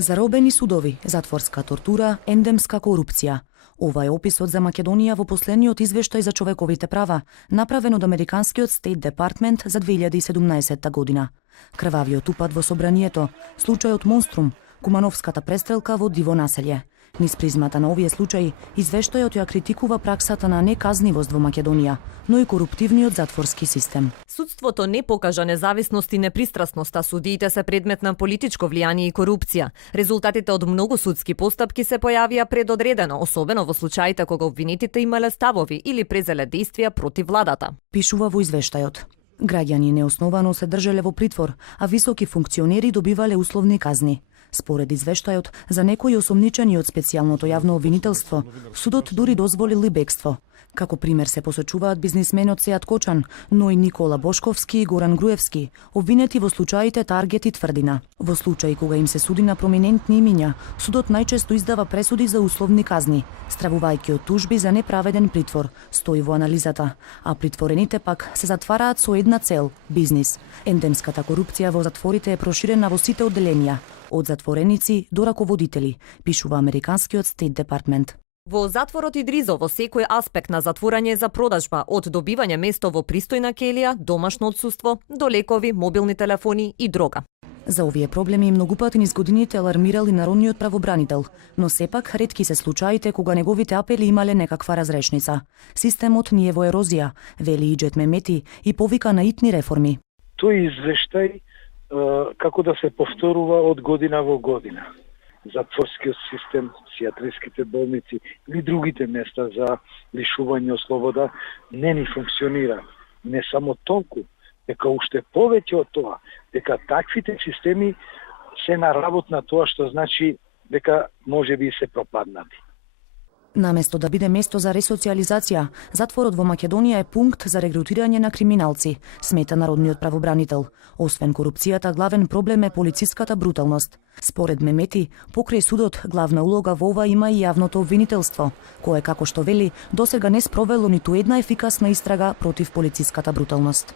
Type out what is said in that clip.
Заробени судови, затворска тортура, ендемска корупција. Ова е описот за Македонија во последниот извештај за човековите права, направен од Американскиот Стейт Департмент за 2017 година. Крвавиот упад во собранието, случајот Монструм, кумановската престрелка во диво населје. Низ призмата на овие случаи, извештајот ја критикува праксата на неказнивост во Македонија, но и коруптивниот затворски систем. Судството не покажа независност и непристрасност, а судиите се предмет на политичко влијание и корупција. Резултатите од многу судски постапки се појавија предодредено, особено во случаите кога обвинетите имале ставови или презеле действија против владата. Пишува во извештајот. Граѓани неосновано се држеле во притвор, а високи функционери добивале условни казни. Според извештајот, за некои осомничени од специјалното јавно обвинителство, судот дури дозволил и бегство. Како пример се посочуваат бизнисменот Сејат Кочан, но и Никола Бошковски и Горан Груевски, обвинети во случаите Таргет и Тврдина. Во случаи кога им се суди на проминентни имиња, судот најчесто издава пресуди за условни казни, стравувајќи од тужби за неправеден притвор, стои во анализата, а притворените пак се затвараат со една цел – бизнис. Ендемската корупција во затворите е проширена во сите одделенија, од затвореници до раководители, пишува Американскиот Стейт Департмент. Во затворот Идризо во секој аспект на затворање за продажба, од добивање место во пристојна келија, домашно отсуство, до лекови, мобилни телефони и дрога. За овие проблеми многу пати низ годините алармирал и народниот правобранител, но сепак ретки се случаите кога неговите апели имале некаква разрешница. Системот ни е во ерозија, вели Иџет Мемети, и повика на итни реформи. Тој извештај како да се повторува од година во година. Затворскиот систем, псијатриските болници или другите места за лишување од слобода не ни функционира. Не само толку, дека уште повеќе од тоа, дека таквите системи се на работ на тоа, што значи дека можеби се пропаднати. Наместо да биде место за ресоциализација, затворот во Македонија е пункт за регрутирање на криминалци, смета народниот правобранител. Освен корупцијата, главен проблем е полициската бруталност. Според Мемети, покрај судот, главна улога во ова има и јавното обвинителство, кое, како што вели, досега не спровело ниту една ефикасна истрага против полициската бруталност.